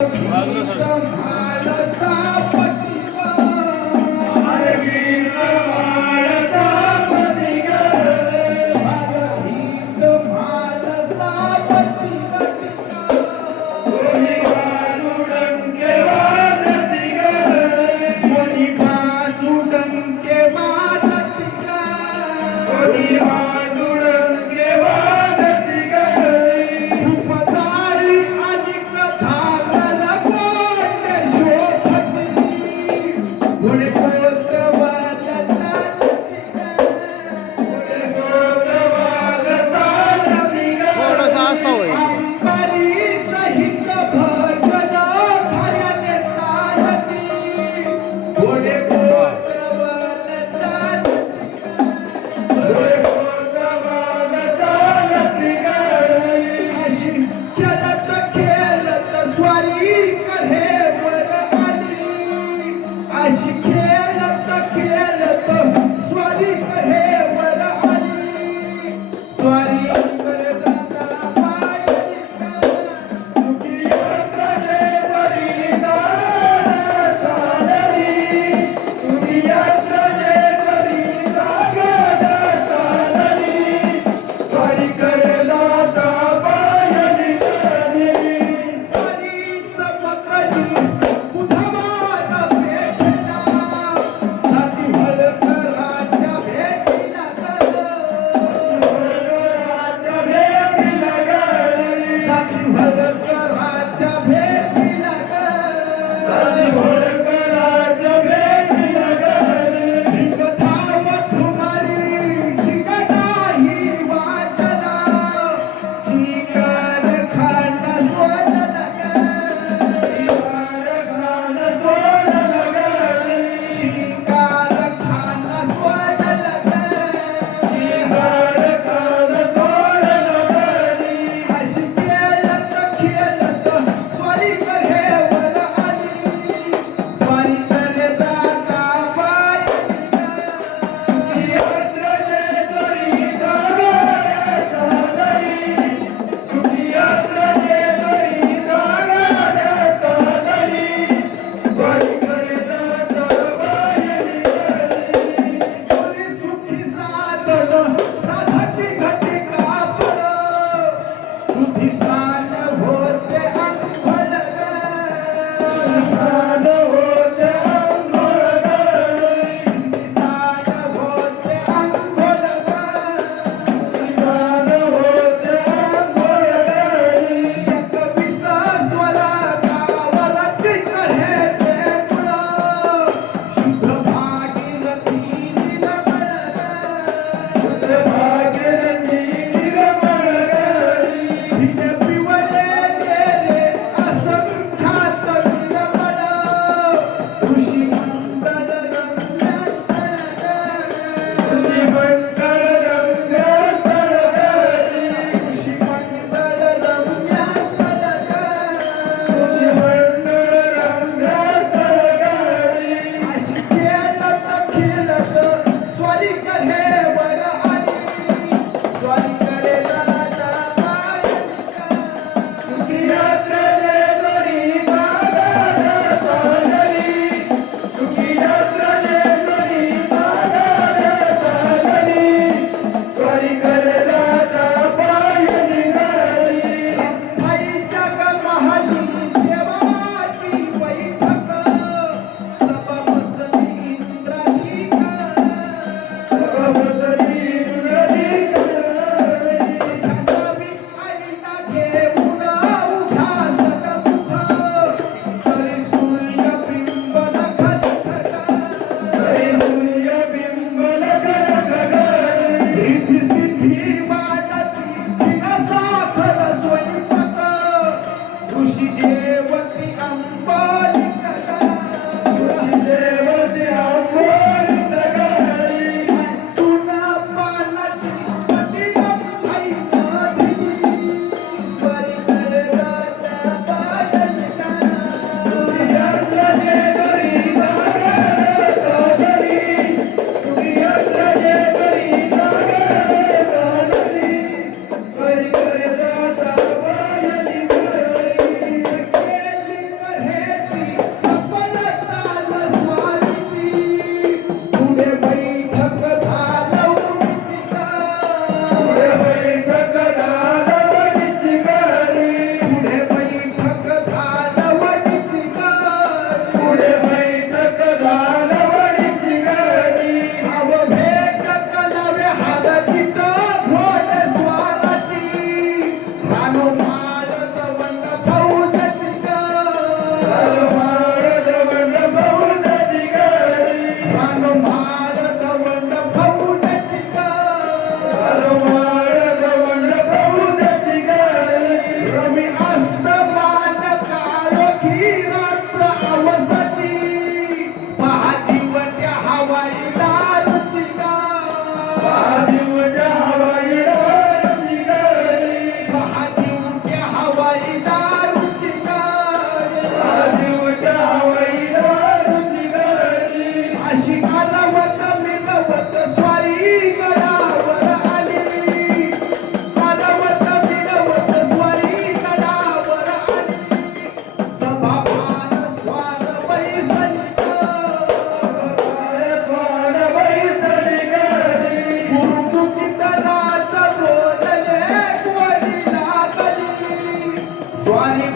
Thank you. ಸರ್ಕಾರ వారి